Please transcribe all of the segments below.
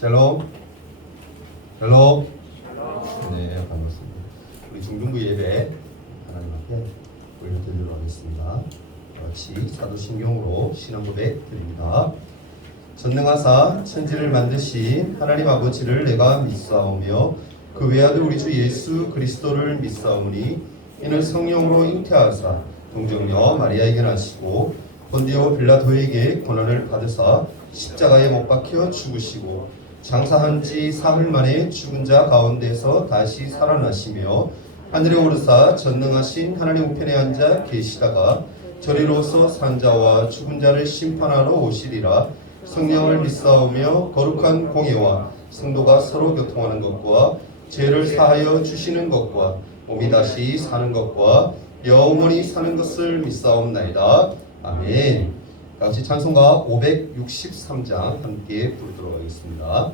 샬롬. 샬롬. 네, 반갑습니다. 우리 중등부 예배 하나님 앞에 올려드리도록 하겠습니다. 같이 사도신경으로 신앙 고백 드립니다. 전능하사 천지를 만드신 하나님 아버지를 내가 믿사오며 그 외아들 우리 주 예수 그리스도를 믿사오니 이는 성령으로 잉태하사 동정녀 마리아에게 나시고 본디오 빌라도에게 고난을 받으사 십자가에 못 박혀 죽으시고 장사한 지 사흘 만에 죽은 자 가운데서 다시 살아나시며 하늘에 오르사 전능하신 하나님 우편에 앉아 계시다가 저리로서 산 자와 죽은 자를 심판하러 오시리라. 성령을 믿사오며 거룩한 공예와 성도가 서로 교통하는 것과 죄를 사하여 주시는 것과 몸이 다시 사는 것과 영원히 사는 것을 믿사옵나이다. 아멘. 같이 찬송가 563장 함께 부르도록 하겠습니다.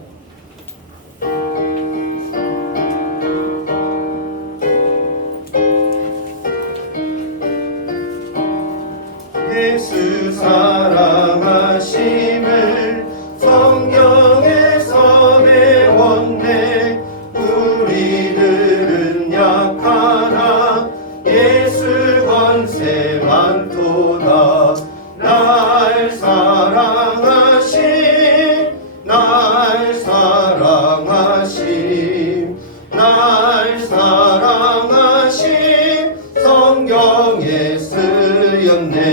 예수 사랑하심을 성경에서 배웠네. 우리들은 약하나 예수 권세 많도다. 날 사랑하심, 날 사랑하심, 날 사랑하심 성경에 쓰였네.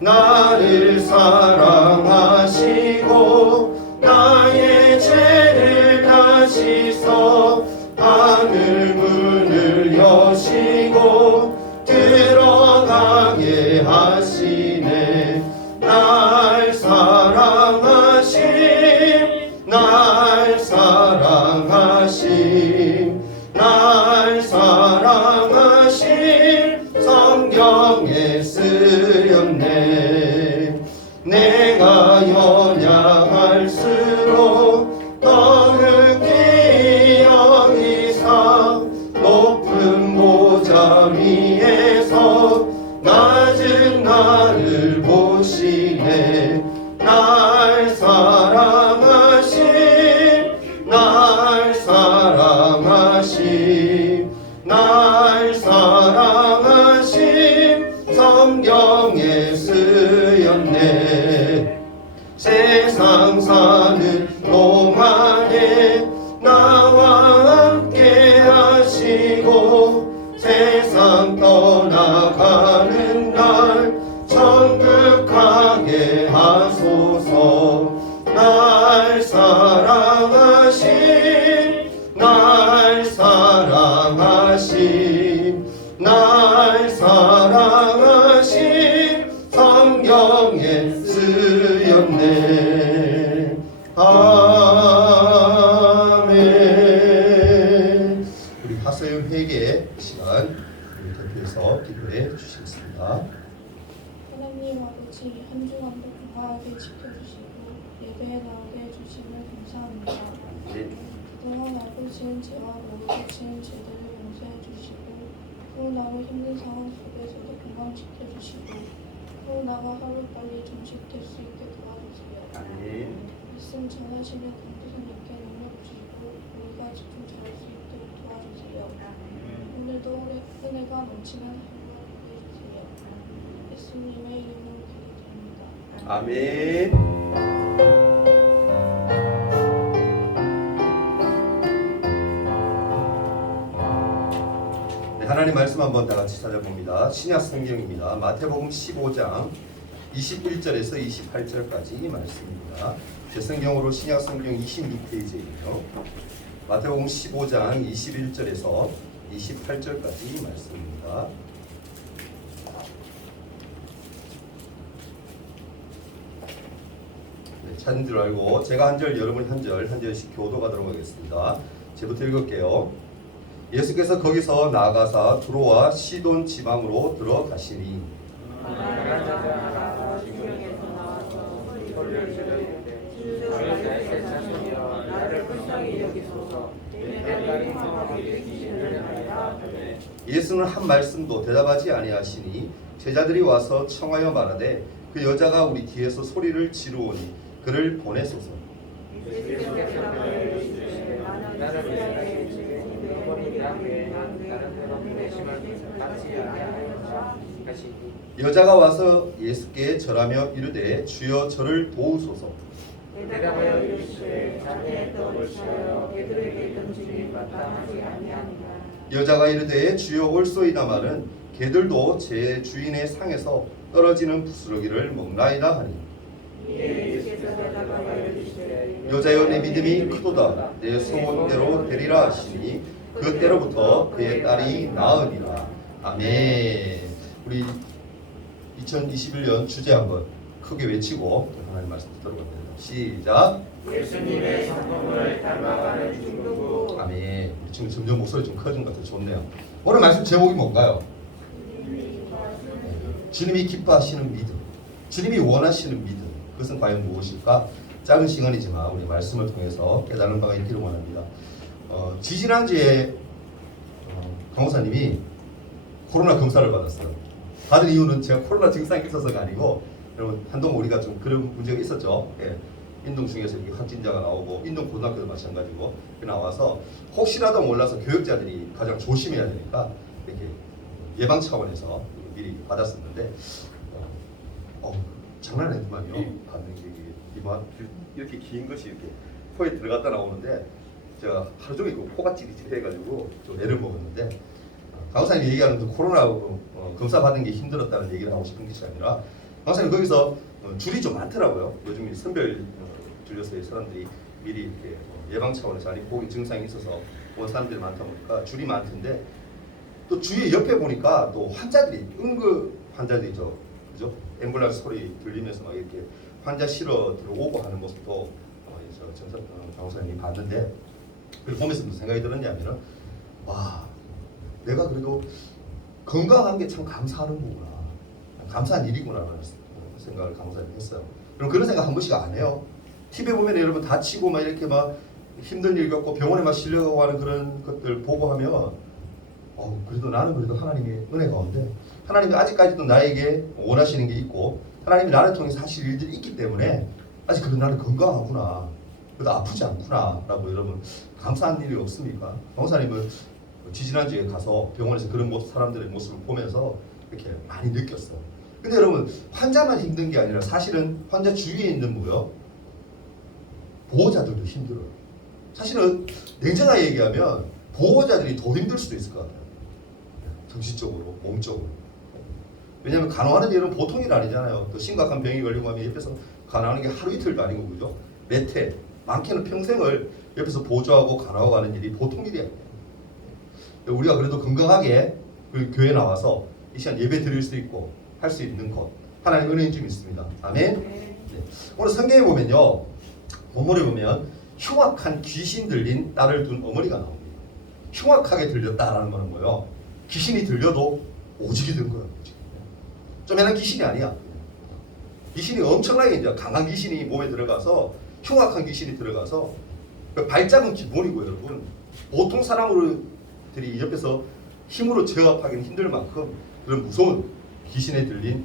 나를 사랑하시고 나의 죄를 다시서 하늘 문을 여시고 들어가게 하시네. 날 사랑하심, 날 사랑하심, 날 사랑하심 성경에 쓰였네. 내가 연약할수록 더욱이 여기사 높은 보좌 위에서 낮은 나를 보시네. 날 사랑하심, 날 사랑하심, 날 사랑하심 성경에 쓰였네. 세상 사는 동안에 나와 함께 하시고 세상 떠나가는 날 천국 가게 하소서. 날 사랑하심, 날 사랑하심, 날 사랑하심 성경에 쓰였네. 아멘. 우리 하소연 회개 시간 우리 대표해서 기도해 주시겠습니다. 하나님 아버지, 한 주간도 건강하게 지켜주시고 예배에 나오게 해주심을 감사합니다. 그동안 알고 지은 죄와 모르고 지은 죄들을 용서해 주시고 또 나로 힘든 상황 속에서도 건강 지켜주시고 또 나가 하루빨리 종식될 수 있게 도와주세요. 말씀 전하시는 강도사님께 능력 주시고 우리가 집중 잘할 수 있도록 도와주세요. 오늘도 은혜가 넘치는 하루가 되게 해주세요. 예수님의 이름으로 기도드립니다. 아멘. 네, 하나님 말씀 한번 다 같이 찾아봅니다. 신약 성경입니다. 마태복음 15장 21절에서 28절까지 말씀입니다. 제 성경으로 신약 성경 26페이지이고요. 마태복음 15장 21절에서 28절까지 말씀입니다. 찾은 줄 알고 제가 한 절, 여러분 한 절, 한 절씩 교도가도록 하겠습니다. 제부터 읽을게요. 예수께서 거기서 나아가사 두로와 시돈 지방으로 들어가시니 예수는 한 말씀도 대답하지 아니하시니 제자들이 와서 청하여 말하되 그 여자가 우리 뒤에서 소리를 지르오니 그를 보내소서. 예수께서 이르시되 나는 이스라엘의 주의 영원히 대하되 다른 데로 보내심을 받지 아니하였다 하시니 여자가 와서 예수께 절하며 이르되 주여 저를 도우소서. 대답하여 이르시되 자네의 떡을 취하여 개들에게 던지니 마땅하지 아니하니라. 여자가 이르되 주여 올소이다 말은 개들도 제 주인의 상에서 떨어지는 부스러기를 먹나이다 하니 예수께서 대답하여 이르시되 여자여 내 믿음이 크도다 내 소원대로 되리라 하시니 그때로부터 그의 딸이 나으니라. 아멘. 우리 2021년 주제 한번 크게 외치고 하나님 말씀 듣도록 합니다. 시작. 예수님의 성품을 닮아가는 중도부. 아멘. 우리 친구 점점 목소리 좀 커진 것 같아서 좋네요. 오늘 말씀 제목이 뭔가요? 주님이 기뻐하시는 믿음, 주님이 원하시는 믿음, 그것은 과연 무엇일까? 작은 시간이지만 우리 말씀을 통해서 깨달은 바가 있기를 원합니다. 지지난주에 강호사님이 코로나 검사를 받았어요. 받은 이유는 제가 코로나 증상이 있어서가 아니고, 여러분 한동안 우리가 좀 그런 문제가 있었죠. 예. 인동 중에서 이렇게 확진자가 나오고, 인동 고등학교도 마찬가지고 나와서 혹시라도 몰라서 교육자들이 가장 조심해야 되니까 이렇게 예방 차원에서 미리 받았었는데, 장난 아니더만요. 받는 게 이만 이렇게 긴 것이 이렇게 코에 들어갔다 나오는데, 제가 하루 종일 그 코가 찌릿찌릿해가지고 좀 애를 먹었는데, 강사님 얘기하는 그 코로나 검사 받은 게 힘들었다는 얘기를 하고 싶은 것이 아니라, 강사님 거기서 줄이 좀 많더라고요. 요즘 선별 진료소에 사람들이 미리 이렇게 예방 차원에서 아니 고기 증상이 있어서 온 사람들이 많다 보니까 줄이 많던데, 또 주위에 옆에 보니까 또 환자들이 응급 환자들이죠, 그죠? 앰뷸런스 소리 들리면서 막 이렇게 환자 실어 들어오고 하는 모습도 강사님이 봤는데, 그걸 보면서 무슨 생각이 들었냐면은, 와, 내가 그래도 건강한 게 참 감사하는 거구나, 감사한 일이구나라는 생각을 강사님이 했어요. 그럼 그런 생각 한 번씩 안 해요. TV에 보면 여러분 다치고 막 이렇게 막 힘든 일 겪고 병원에 막 실려가고 하는 그런 것들 보고 하면, 그래도 나는 그래도 하나님의 은혜 가운데 하나님이 아직까지도 나에게 원하시는 게 있고, 하나님이 나를 통해서 하실 일들이 있기 때문에 아직 그래도 나는 건강하구나, 그래도 아프지 않구나 라고 여러분 감사한 일이 없습니까? 강사님은 지지난주에 가서 병원에서 그런 사람들의 모습을 보면서 이렇게 많이 느꼈어요. 근데 여러분, 환자만 힘든 게 아니라 사실은 환자 주위에 있는 뭐요? 보호자들도 힘들어요. 사실은 냉정하게 얘기하면 보호자들이 더 힘들 수도 있을 것 같아요. 정신적으로, 몸적으로. 왜냐하면 간호하는 일은 보통 일 아니잖아요. 또 심각한 병이 걸리고 하면 옆에서 간호하는 게 하루 이틀도 아니고, 그죠? 몇 해, 많게는 평생을 옆에서 보조하고 간호하고 하는 일이 보통 일이 아니에요. 우리가 그래도 건강하게 그 교회 나와서 이 시간 예배 드릴 수 있고 할 수 있는 것, 하나님의 은혜인 줄 믿습니다. 아멘. 네. 오늘 성경에 보면요, 본문에 보면 흉악한 귀신 들린 딸을 둔 어머니가 나옵니다. 흉악하게 들렸다라는 거는 뭐예요? 귀신이 들려도 오직이 든 거예요. 좀에는 귀신이 아니야. 귀신이 엄청나게 이제 강한 귀신이 몸에 들어가서, 흉악한 귀신이 들어가서, 발작은 기본이고, 여러분 보통 사람들이 옆에서 힘으로 제압하기는 힘들 만큼 그런 무서운 귀신에 들린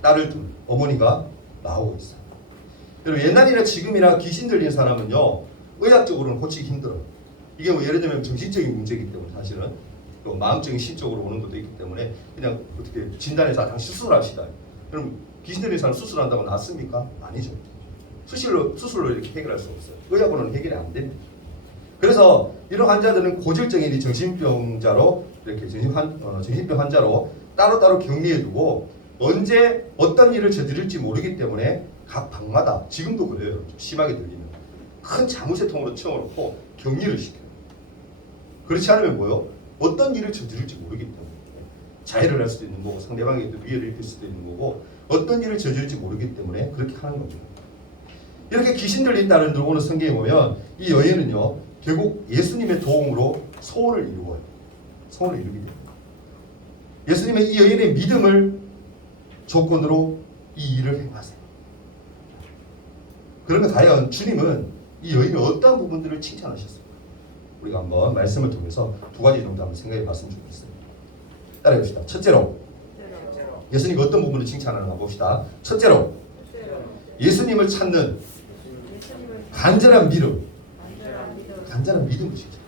딸을 둔 어머니가 나오고 있어요. 여러분, 옛날이나 지금이나 귀신 들린 사람은요, 의학적으로는 고치기 힘들어요. 이게 뭐 예를 들면 정신적인 문제이기 때문에, 사실은 또 마음적인 심적으로 오는 것도 있기 때문에 그냥 어떻게 진단해서 당신 수술합시다. 그럼 귀신 들린 사람 수술한다고 낫습니까? 아니죠. 수술로 이렇게 해결할 수 없어요. 의학으로는 해결이 안 됩니다. 그래서 이런 환자들은 고질적인 정신병자로, 이렇게 정신병 환자로 따로따로 격리해두고 언제 어떤 일을 저지를지 모르기 때문에 각 방마다, 지금도 그래요, 좀 심하게 들리면 큰 자물쇠 통으로 채워놓고 격리를 시켜요. 그렇지 않으면 뭐요? 어떤 일을 저지를지 모르기 때문에 자해를 할 수도 있는 거고, 상대방에게 위해를 입힐 수도 있는 거고, 어떤 일을 저지를지 모르기 때문에 그렇게 하는 겁니다. 이렇게 귀신 들린 딸을 들어오는 성경에 보면 이 여인은요, 결국 예수님의 도움으로 소원을 이루어요. 소원을 이루게 됩니다. 예수님의 이 여인의 믿음을 조건으로 이 일을 행하세요. 그러면 과연 주님은 이 여인의 어떠한 부분들을 칭찬하셨습니까? 우리가 한번 말씀을 통해서 두 가지 정도 한번 생각해 봤으면 좋겠어요. 따라해 봅시다. 첫째로, 예수님이 어떤 부분을 칭찬하는가 봅시다. 첫째로, 예수님을 찾는 간절한 믿음. 간절한 믿음을 진짜.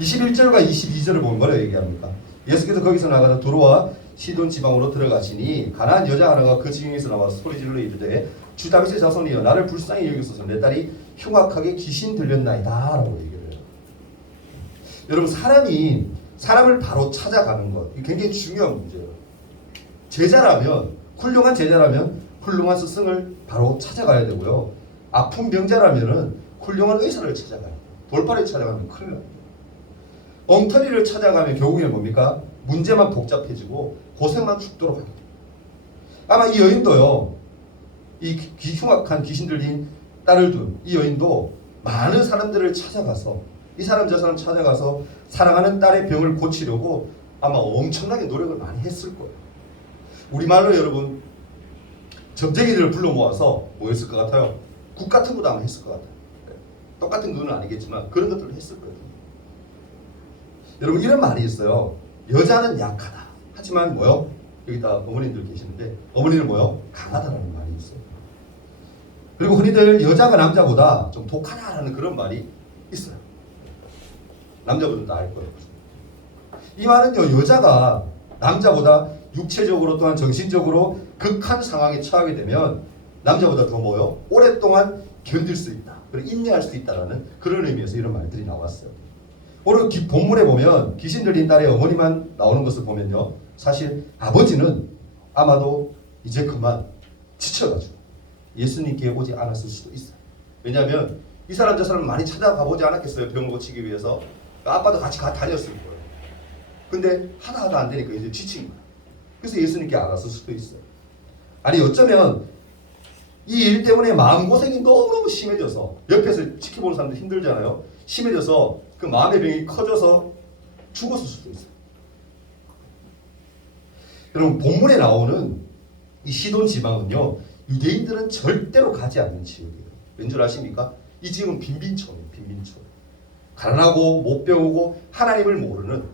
21절과 22절을 보면 뭐라고 얘기합니까? 예수께서 거기서 나가서 두로와 시돈 지방으로 들어가시니 가나안 여자 하나가 그 지경에서 나와 소리 질러 이르되 주 다윗의 자손이여 나를 불쌍히 여기소서 내 딸이 흉악하게 귀신 들렸나이다 라고 얘기를 해요. 여러분 사람이 사람을 바로 찾아가는 것 이게 굉장히 중요한 문제예요. 제자라면 훌륭한 제자라면 훌륭한 스승을 바로 찾아가야 되고요. 아픈 병자라면은 훌륭한 의사를 찾아가요. 돌파를 찾아가면 큰일 납니다. 엉터리를 찾아가면 결국에는 뭡니까? 문제만 복잡해지고 고생만 죽도록 합니다. 아마 이 여인도요. 이 흉악한 귀신 들린 딸을 둔 이 여인도 많은 사람들을 찾아가서 이 사람 저 사람 찾아가서 사랑하는 딸의 병을 고치려고 아마 엄청나게 노력을 많이 했을 거예요. 우리말로 여러분 점쟁이들을 불러 모아서 뭐 했을 것 같아요? 국 같은 것도 아마 했을 것 같아요. 똑같은 그건 아니겠지만 그런 것들을 했을 거예요. 여러분 이런 말이 있어요. 여자는 약하다. 하지만 뭐요? 여기다 어머님들 계시는데 어머니는 뭐요? 강하다라는 말이 있어요. 그리고 흔히들 여자가 남자보다 좀 독하다라는 그런 말이 있어요. 남자분들도 알 거예요. 이 말은요 여자가 남자보다 육체적으로 또한 정신적으로 극한 상황에 처하게 되면 남자보다 더 뭐요? 오랫동안 견딜 수 있다. 그리고 인내할 수 있다라는 그런 의미에서 이런 말들이 나왔어요. 오늘 본문에 보면 귀신 들린 딸의 어머니만 나오는 것을 보면요. 사실 아버지는 아마도 이제 그만 지쳐가지고 예수님께 오지 않았을 수도 있어요. 왜냐하면 이 사람 저 사람 많이 찾아가 보지 않았겠어요. 병을 고치기 위해서. 아빠도 같이 다녔을 거예요. 근데 하다 안 되니까 이제 지친 거예요. 그래서 예수님께 안 왔을 수도 있어요. 아니 어쩌면 이 일 때문에 마음고생이 너무너무 심해져서 옆에서 지켜보는 사람들 힘들잖아요. 심해져서 그 마음의 병이 커져서 죽었을 수도 있어요. 여러분 본문에 나오는 이 시돈 지방은요. 유대인들은 절대로 가지 않는 지역이에요. 왠 줄 아십니까? 이 지역은 빈빈촌이에요. 빈빈촌. 가난하고 못 배우고 하나님을 모르는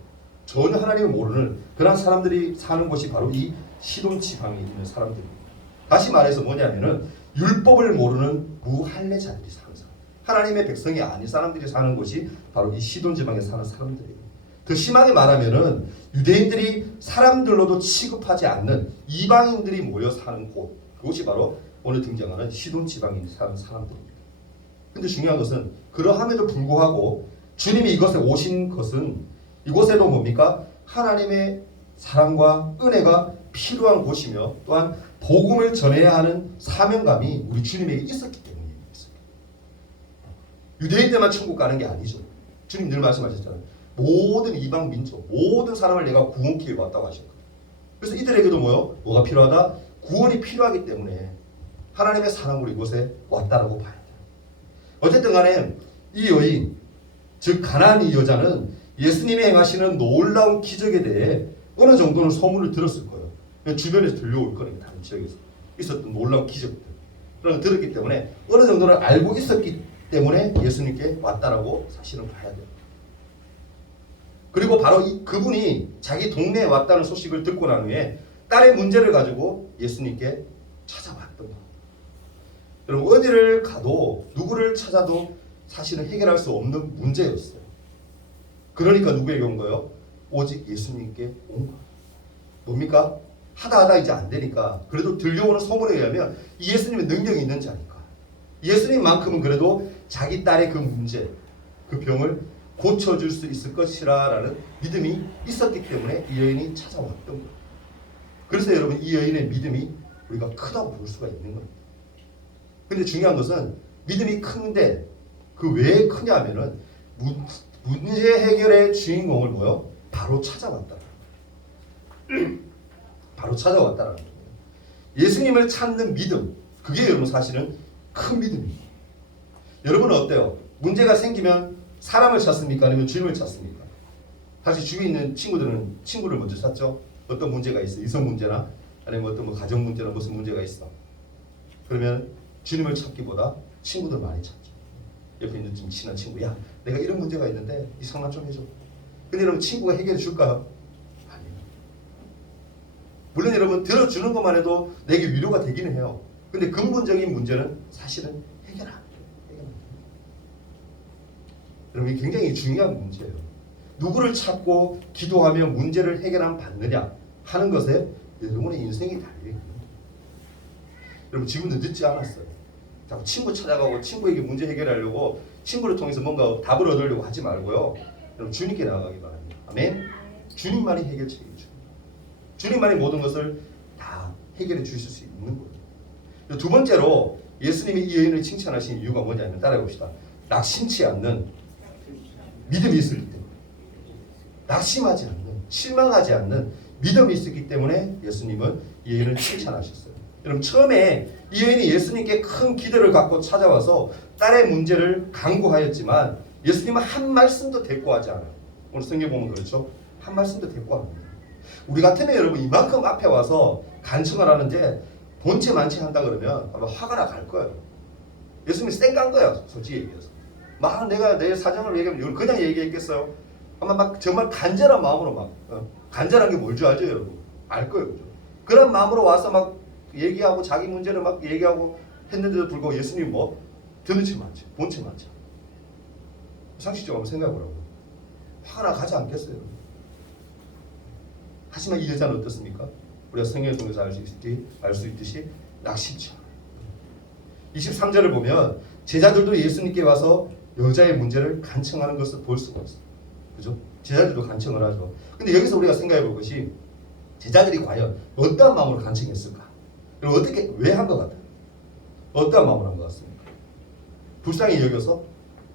전혀 하나님을 모르는 그런 사람들이 사는 곳이 바로 이 시돈 지방에 있는 사람들입니다. 다시 말해서 뭐냐면은 율법을 모르는 무할례자들이 사는 사람. 하나님의 백성이 아닌 사람들이 사는 곳이 바로 이 시돈 지방에 사는 사람들이에요. 더 심하게 말하면은 유대인들이 사람들로도 취급하지 않는 이방인들이 모여 사는 곳. 그것이 바로 오늘 등장하는 시돈 지방에 사는 사람들입니다. 근데 중요한 것은 그러함에도 불구하고 주님이 이곳에 오신 것은 이곳에도 뭡니까? 하나님의 사랑과 은혜가 필요한 곳이며 또한 복음을 전해야 하는 사명감이 우리 주님에게 있었기 때문입니다. 유대인들만 천국 가는 게 아니죠. 주님 늘 말씀하셨잖아요. 모든 이방 민족, 모든 사람을 내가 구원기에 왔다고 하셨거든요. 그래서 이들에게도 뭐가 필요하다? 구원이 필요하기 때문에 하나님의 사랑으로 이곳에 왔다라고 봐야 돼요. 어쨌든 간에 이 여인, 즉 가나안 이 여자는 예수님이 행하시는 놀라운 기적에 대해 어느 정도는 소문을 들었을 거예요. 주변에서 들려올 거니까 다른 지역에서 있었던 놀라운 기적들 그런 걸 들었기 때문에 어느 정도는 알고 있었기 때문에 예수님께 왔다라고 사실은 봐야 돼요. 그리고 바로 그분이 자기 동네에 왔다는 소식을 듣고 난 후에 딸의 문제를 가지고 예수님께 찾아왔던 겁니다. 여러분 어디를 가도 누구를 찾아도 사실은 해결할 수 없는 문제였어요. 그러니까 누구에게 온 거예요? 오직 예수님께 온 거예요. 뭡니까? 하다 이제 안 되니까 그래도 들려오는 소문에 의하면 이 예수님의 능력이 있는 자니까 예수님만큼은 그래도 자기 딸의 그 문제, 그 병을 고쳐줄 수 있을 것이라는 믿음이 있었기 때문에 이 여인이 찾아왔던 거예요. 그래서 여러분 이 여인의 믿음이 우리가 크다고 볼 수가 있는 겁니다. 근데 중요한 것은 믿음이 큰데 그 왜 크냐 하면은 문제 해결의 주인공을 뭐요? 바로 찾아왔다. 바로 찾아왔다라는 거예요. 예수님을 찾는 믿음, 그게 여러분 사실은 큰 믿음이에요. 여러분은 어때요? 문제가 생기면 사람을 찾습니까? 아니면 주님을 찾습니까? 사실 주위에 있는 친구들은 친구를 먼저 찾죠. 어떤 문제가 있어, 이성 문제나 아니면 어떤 가정 문제나 무슨 문제가 있어. 그러면 주님을 찾기보다 친구들 많이 찾죠. 옆에 있는 좀 친한 친구, 야, 내가 이런 문제가 있는데 이 상담 좀 해줘. 근데 여러분 친구가 해결해 줄까요? 아니요. 물론 여러분 들어주는 것만 해도 내게 위로가 되기는 해요. 근데 근본적인 문제는 사실은 해결 안 돼요. 여러분, 이게 굉장히 중요한 문제예요. 누구를 찾고 기도하며 문제를 해결하면 받느냐 하는 것에 여러분의 인생이 달려있거든요. 여러분, 지금도 늦지 않았어요. 자꾸 친구 찾아가고 친구에게 문제 해결하려고 친구를 통해서 뭔가 답을 얻으려고 하지 말고요. 여러분, 주님께 나아가기 바랍니다. 아멘. 주님만이 해결책이죠. 주님만이 모든 것을 다 해결해 주실 수 있는 거예요. 두 번째로 예수님이 이 여인을 칭찬하신 이유가 뭐냐면, 따라해봅시다. 낙심치 않는 믿음이 있었기 때문에, 낙심하지 않는, 실망하지 않는 믿음이 있었기 때문에 예수님은 이 여인을 칭찬하셨어요. 여러분, 처음에 이 여인이 예수님께 큰 기대를 갖고 찾아와서 딸의 문제를 강구하였지만 예수님은 한 말씀도 대꾸하지 않아요. 오늘 성경 보면 그렇죠. 한 말씀도 대꾸합니다. 우리 같으면 여러분, 이만큼 앞에 와서 간청을 하는데 본체 만취한다 그러면 아마 화가 나 갈 거예요. 예수님이 쌩깐 거야, 솔직히 얘기해서. 막 내가 내 사정을 얘기하면 그냥 얘기했겠어요? 아마 막 정말 간절한 마음으로 막 간절한 게 뭘 줄 알죠, 여러분? 알 거예요, 그죠? 그런 마음으로 와서 막 얘기하고 자기 문제를 막 얘기하고 했는데도 불구하고 예수님이 뭐 드는 채 많죠, 본 채 많죠. 상식적으로 한번 생각해 보라고. 화가 나 가지 않겠어요? 하지만 이 여자는 어떻습니까? 우리가 성경을 통해서 알 수 있듯이 낙심치 않아요. 23절을 보면 제자들도 예수님께 와서 여자의 문제를 간청하는 것을 볼 수가 있어요. 그죠? 제자들도 간청을 하죠. 근데 여기서 우리가 생각해 볼 것이, 제자들이 과연 어떠한 마음으로 간청했을까? 그리고 어떻게, 왜 한 것 같아요? 어떠한 마음으로 한 것 같습니까? 불쌍히 여겨서?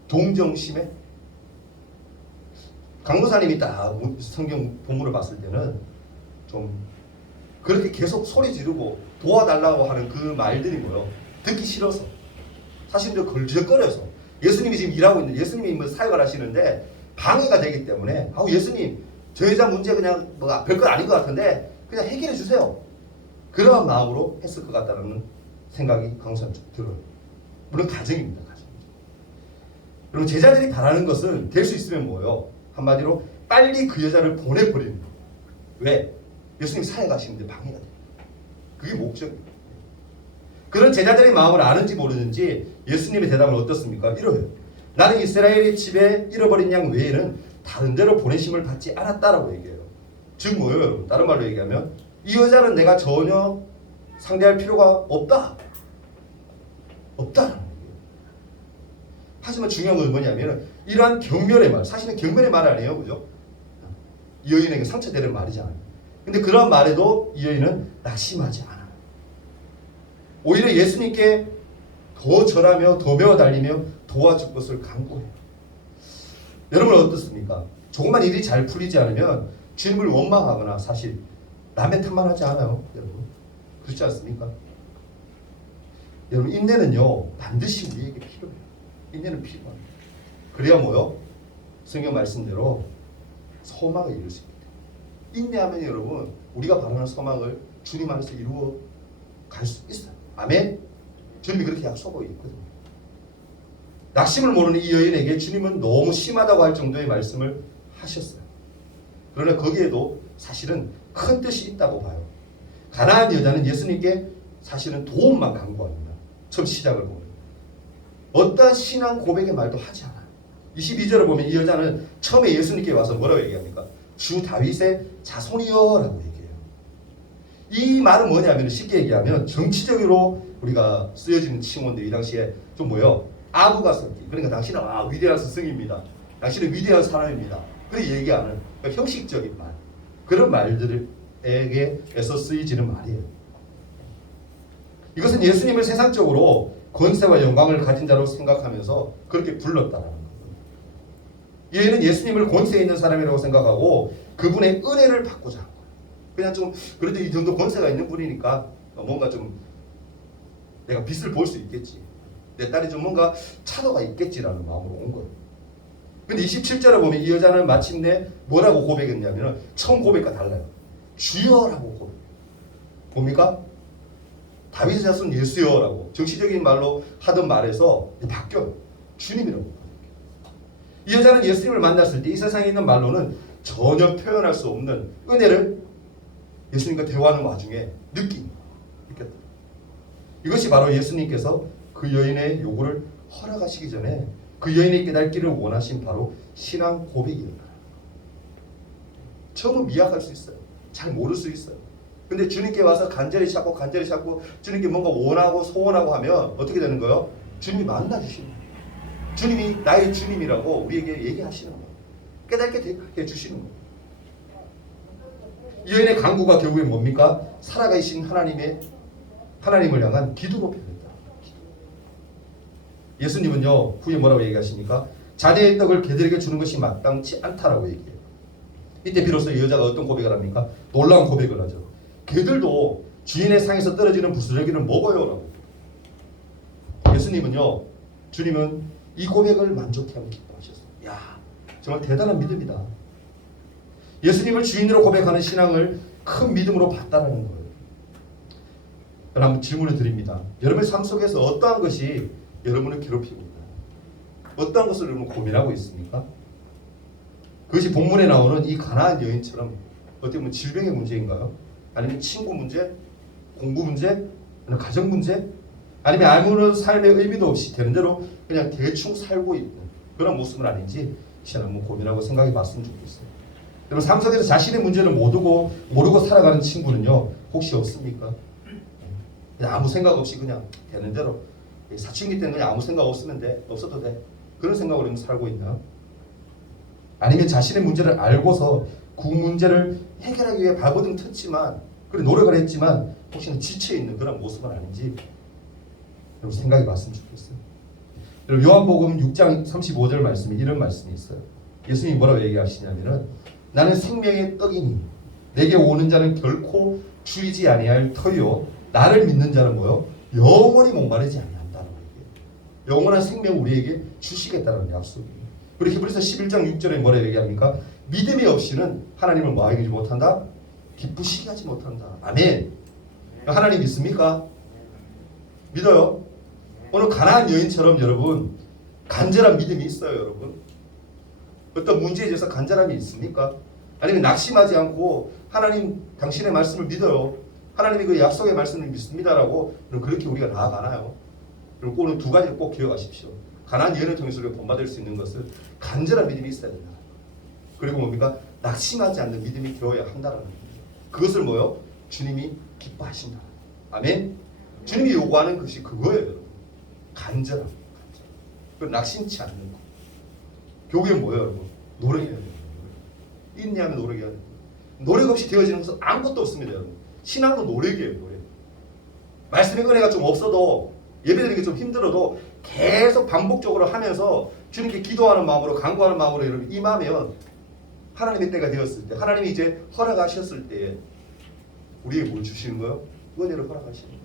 동정심에? 강도사님이 딱 성경 본문을 봤을 때는 좀 그렇게 계속 소리 지르고 도와달라고 하는 그 말들이 뭐요? 듣기 싫어서, 사실 걸적거려서, 예수님이 지금 일하고 있는데, 예수님이 뭐 사역을 하시는데 방해가 되기 때문에, 예수님 저 여자 문제 그냥 뭐 별것 아닌 것 같은데 그냥 해결해 주세요, 그러한 마음으로 했을 것 같다는 생각이 강도사님 좀 들어요. 물론 가정입니다, 가정. 그리고 제자들이 바라는 것은 될 수 있으면 뭐예요? 한마디로 빨리 그 여자를 보내버리는 거예요. 왜? 예수님 사역하시는데 방해가 돼요. 그게 목적입니다. 그런 제자들의 마음을 아는지 모르는지 예수님의 대답은 어떻습니까? 이러해요. 나는 이스라엘의 집에 잃어버린 양 외에는 다른 데로 보내심을 받지 않았다라고 얘기해요. 즉 뭐예요, 여러분? 다른 말로 얘기하면 이 여자는 내가 전혀 상대할 필요가 없다라는 얘기예요. 하지만 중요한 건 뭐냐면 이러한 경멸의 말, 사실은 경멸의 말 아니에요, 그죠? 이 여인에게 상처되는 말이잖아요. 근데 그런 말에도 이 여인은 낙심하지 않아요. 오히려 예수님께 더 절하며 더 배워 달리며 도와줄 것을 간구해요. 여러분은 어떻습니까? 조금만 일이 잘 풀리지 않으면 주님을 원망하거나 사실 남의 탓만 하지 않아요, 여러분? 그렇지 않습니까? 여러분, 인내는요 반드시 우리에게 필요해요. 인내는 필요합니다. 그래야 뭐요? 성경 말씀대로 소망을 이룰 수 있습니다. 인내하면 여러분, 우리가 바라는 소망을 주님 안에서 이루어 갈 수 있어요. 아멘. 주님이 그렇게 약속하고 있거든요. 낙심을 모르는 이 여인에게 주님은 너무 심하다고 할 정도의 말씀을 하셨어요. 그러나 거기에도 사실은 큰 뜻이 있다고 봐요. 가나안 여자는 예수님께 사실은 도움만 간구합니다. 처음 시작을 보면 어떠한 신앙 고백의 말도 하지 않아요. 22절을 보면 이 여자는 처음에 예수님께 와서 뭐라고 얘기합니까? 주 다윗의 자손이여라고 얘기해요. 이 말은 뭐냐면, 쉽게 얘기하면 정치적으로 우리가 쓰여지는 칭호인데, 이 당시에 좀 뭐예요? 아부가 썼기. 그러니까 당신은 위대한 스승입니다. 당신은 위대한 사람입니다. 그렇게 얘기하는 그러니까 형식적인 말, 그런 말들에게서 쓰여지는 말이에요. 이것은 예수님을 세상적으로 권세와 영광을 가진 자로 생각하면서 그렇게 불렀다라는 거예요. 얘는 예수님을 권세 있는 사람이라고 생각하고 그분의 은혜를 받고자 한 거예요. 그냥 좀 그래도 이 정도 권세가 있는 분이니까 뭔가 좀 내가 빛을 볼 수 있겠지, 내 딸이 좀 뭔가 차도가 있겠지라는 마음으로 온 거예요. 근데 27절에 보면 이 여자는 마침내 뭐라고 고백했냐면, 처음 고백과 달라요. 주여라고 고백해요. 뭡니까? 다윗의 자손 예수여라고 정치적인 말로 하던 말에서 바뀌어요. 주님이라고. 이 여자는 예수님을 만났을 때 이 세상에 있는 말로는 전혀 표현할 수 없는 은혜를 예수님과 대화하는 와중에 느낀다. 이것이 바로 예수님께서 그 여인의 요구를 허락하시기 전에 그 여인이 깨닫기를 원하신 바로 신앙 고백이었다. 처음은 미약할 수 있어요. 잘 모를 수 있어요. 근데 주님께 와서 간절히 찾고 주님께 뭔가 원하고 소원하고 하면 어떻게 되는 거예요? 주님이 만나주시는 거예요. 주님이 나의 주님이라고 우리에게 얘기하시는 거예요. 깨닫게 해주시는 거예요. 이 여인의 간구가 결국엔 뭡니까? 살아계신 하나님을 향한 기도로 표현했다. 예수님은요 후에 뭐라고 얘기하십니까? 자녀의 떡을 개들에게 주는 것이 마땅치 않다라고 얘기해요. 이때 비로소 이 여자가 어떤 고백을 합니까? 놀라운 고백을 하죠. 개들도 주인의 상에서 떨어지는 부스러기를 먹어요라고. 예수님은요, 주님은 이 고백을 만족해하고 기뻐하셨어요. 야, 정말 대단한 믿음이다. 예수님을 주인으로 고백하는 신앙을 큰 믿음으로 봤다라는 거예요. 여러분 질문을 드립니다. 여러분의 삶 속에서 어떠한 것이 여러분을 괴롭히고 있나요? 어떠한 것을 여러분 고민하고 있습니까? 그것이 본문에 나오는 이 가나안 여인처럼 어떻게 보면 질병의 문제인가요? 아니면 친구 문제, 공부 문제, 아니면 가정 문제, 아니면 아무런 삶의 의미도 없이 되는 대로 그냥 대충 살고 있는 그런 모습은 아닌지 시간 한번 고민하고 생각해 봤으면 좋겠어요. 여러분 삶 속에서 자신의 문제를 모르고 살아가는 친구는요 혹시 없습니까? 그냥 아무 생각 없이 그냥 되는 대로 사춘기 때는 그냥 아무 생각 없으면 돼, 없어도 돼, 그런 생각으로 살고 있나요? 아니면 자신의 문제를 알고서 그 문제를 해결하기 위해 발버둥 텄지만 그래 노력을 했지만 혹시나 지쳐있는 그런 모습은 아닌지 여러분 생각해 봤으면 좋겠어요. 여러분 요한복음 6장 35절 말씀에 이런 말씀이 있어요. 예수님이 뭐라고 얘기하시냐면은 나는 생명의 떡이니 내게 오는 자는 결코 줄이지 아니할 터요 나를 믿는 자는 뭐요? 영원히 목마르지 아니한다라고 얘기해요. 영원한 생명 우리에게 주시겠다는 약속이에요. 우리 히브리서 11장 6절에 뭐라고 얘기합니까? 믿음이 없이는 하나님을 뭐하지 못한다? 기쁘시게 하지 못한다. 아멘. 하나님 믿습니까? 믿어요? 오늘 가나안 여인처럼 여러분 간절한 믿음이 있어요. 여러분 어떤 문제에 대해서 간절함이 있습니까? 아니면 낙심하지 않고 하나님 당신의 말씀을 믿어요. 하나님이 그 약속의 말씀을 믿습니다라고 그렇게 우리가 나아가나요? 그리고 오늘 두 가지를 꼭 기억하십시오. 가나안 여인을 통해서 우리가 본받을 수 있는 것은 간절한 믿음이 있어야 된다. 그리고 뭡니까? 낙심하지 않는 믿음이 되어야 한다라는 거예요. 그것을 뭐요? 주님이 기뻐하신다. 아멘. 주님이 요구하는 것이 그거예요. 여러분. 간절함. 그 낙심치 않는 거. 교회에 뭐예요, 여러분? 노력해야 돼요. 인내하면 노력해야 돼요. 노력 없이 되어지는 것은 아무것도 없습니다, 여러분. 신앙도 노력이에요, 노력. 말씀의 은혜가 좀 없어도 예배드리는 게 좀 힘들어도 계속 반복적으로 하면서 주님께 기도하는 마음으로 간구하는 마음으로 여러분 임하면 하나님의 때가 되었을 때 하나님이 이제 허락하셨을 때 우리에게 뭘 주시는 거예요? 은혜를 허락하시는 거예요.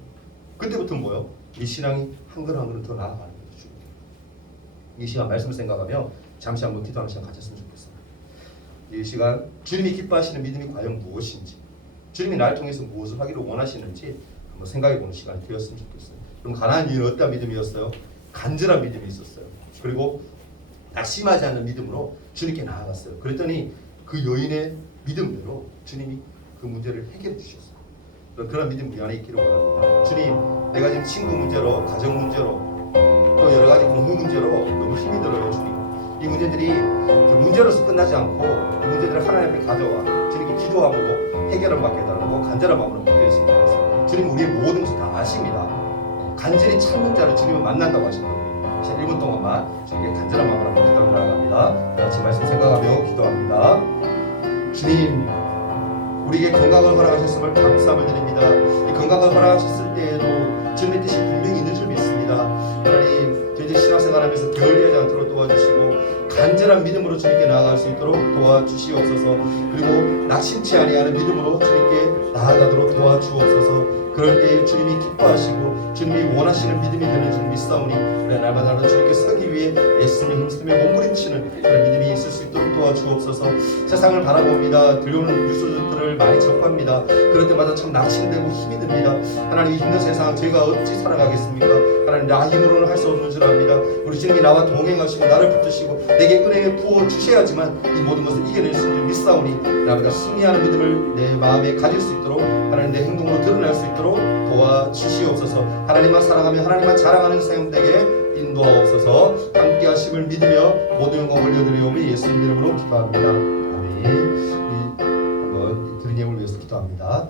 그때부터 뭐예요? 이 신앙이 한 걸음 한 걸음 더 나아가는 거죠. 이 시간 말씀을 생각하며 잠시 한번 기도하는 시간 가졌으면 좋겠습니다. 이 시간 주님이 기뻐하시는 믿음이 과연 무엇인지 주님이 나를 통해서 무엇을 하기를 원하시는지 한번 생각해보는 시간이 되었으면 좋겠어요. 그럼 가나안 여인은 어떤 믿음이었어요? 간절한 믿음이 있었어요. 그리고 낙심하지 않는 믿음으로 주님께 나아갔어요. 그랬더니 그 여인의 믿음대로 주님이 그 문제를 해결해 주셨어요. 그런 믿음 우리 안에 있기를 원합니다. 주님, 내가 지금 친구 문제로, 가정 문제로, 또 여러 가지 공부 문제로 너무 힘이 들어요, 주님. 이 문제들이 문제로서 끝나지 않고 이 문제들을 하나님 앞에 가져와 주님께 기도함으로 해결을 받겠다는 거 간절한 마음으로 기도했습니다. 주님 우리의 모든 것을 다 아십니다. 간절히 찾는 자를 주님을 만난다고 하신 거예요. 1분 동안만 주님께 간절한 마음으로 한번 기도하며 나아갑니다. 같이 말씀 생각하며 기도합니다. 주님, 우리에게 건강을 허락하셨음을 감사함을 드립니다. 이 건강을 허락하셨을 때에도 주님의 뜻이 분명히 있는 줄 믿습니다. 하나님, 저희들 신앙생활하면서 게을리하지 않도록 도와주시고 간절한 믿음으로 주님께 나아갈 수 있도록 도와주시옵소서. 그리고 낙심치 아니하는 믿음으로 주님께 나아가도록 도와주옵소서. 그럴 때 주님이 기뻐하시고 주님이 원하시는 믿음이 되는 줄 믿사오니 우리 날마다 주님께 서기 위해 애쓰며 힘쓰며 몸부림치는 그런 믿음이 있을 수 있도록 도와주옵소서. 세상을 바라봅니다. 들려오는 뉴스들을 많이 접합니다. 그럴 때마다 참 낙심되고 힘이 듭니다. 하나님, 이 힘든 세상 저희가 어찌 살아가겠습니까? 하나님, 나 힘으로는 할 수 없는 줄 압니다. 우리 주님이 나와 동행하시고 나를 붙드시고 내게 은혜 부어 주셔야지만 이 모든 것을 이겨낼 수 있는 줄 믿사오니 날마다 승리하는 믿음을 내 마음에 가질 수 있도록 하나님 내 행동으로 드러날 수 있도록 도와주시옵소서. 하나님만 사랑하며 하나님만 자랑하는 삶 되게 인도하옵소서. 함께 하심을 믿으며 모든 영광 올려드리오며 예수님 이름으로 기도합니다. 아멘. 우리 한번 드린 예물을 위해서 기도합니다.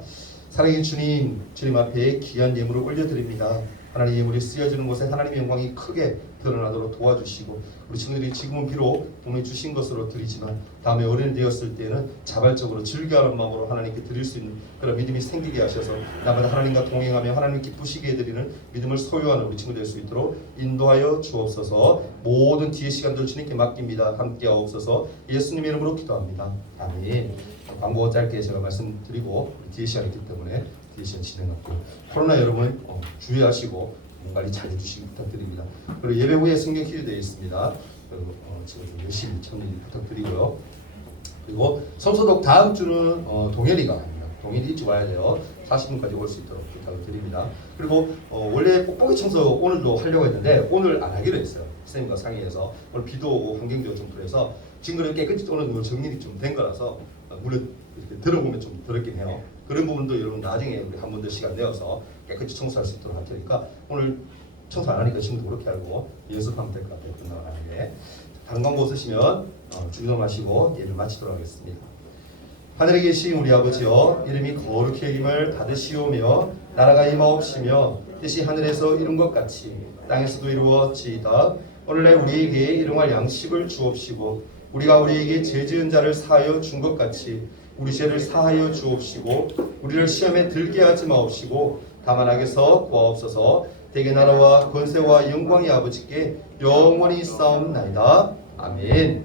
사랑의 주님, 주님 앞에 귀한 예물을 올려드립니다. 하나님 예물이 쓰여지는 곳에 하나님의 영광이 크게 드러나도록 도와주시고, 우리 친구들이 지금은 비록 부모님 주신 것으로 드리지만 다음에 어른이 되었을 때는 자발적으로 즐겨하는 마음으로 하나님께 드릴 수 있는 그런 믿음이 생기게 하셔서 나마다 하나님과 동행하며 하나님 기쁘시게 해드리는 믿음을 소유하는 우리 친구 될 수 있도록 인도하여 주옵소서. 모든 뒤의 시간도 주님께 맡깁니다. 함께하옵소서. 예수님 이름으로 기도합니다. 아멘. 광고 짧게 제가 말씀드리고 뒤의 시간이 있기 때문에 뒤의 시간 진행할게요. 코로나 여러분 주의하시고 몸 관리 잘 해주시기 부탁드립니다. 그리고 예배 후에 성경 퀴즈 되어 있습니다. 그리고 제가 좀 열심히 참여 부탁드리고요. 그리고 성소독 다음 주는 동현이가 아닙니다. 동현이 일찍 와야 돼요. 40분까지 올 수 있도록 부탁을 드립니다. 그리고 원래 뽁뽁이 청소 오늘도 하려고 했는데 오늘 안 하기로 했어요. 선생님과 상의해서 오늘 비도 오고 환경도 좀 그래서 지금 깨끗이 오늘 정리가 좀 된 거라서 물론 이렇게 들어보면 좀 더럽긴 해요. 그런 부분도 여러분 나중에 우리 한 번 더 시간 내어서 깨끗이 청소할 수 있도록 할 테니까 오늘 청소 안 하니까 친구도 그렇게 알고 연습하면 될 것 같아요. 끝나가는 게. 다른 광고 없으시면 주기도마시고 예를 마치도록 하겠습니다. 하늘에 계신 우리 아버지여, 이름이 거룩히 여김을 받으시오며 나라가 임하옵시며 뜻이 하늘에서 이룬 것 같이 땅에서도 이루어지이다. 오늘날 우리에게 일용할 양식을 주옵시고 우리가 우리에게 죄 지은 자를 사하여 준 것 같이 우리 죄를 사하여 주옵시고 우리를 시험에 들게 하지 마옵시고 다만 악에서 구하옵소서. 대개 나라와 권세와 영광이 아버지께 영원히 있사옵나이다. 아멘.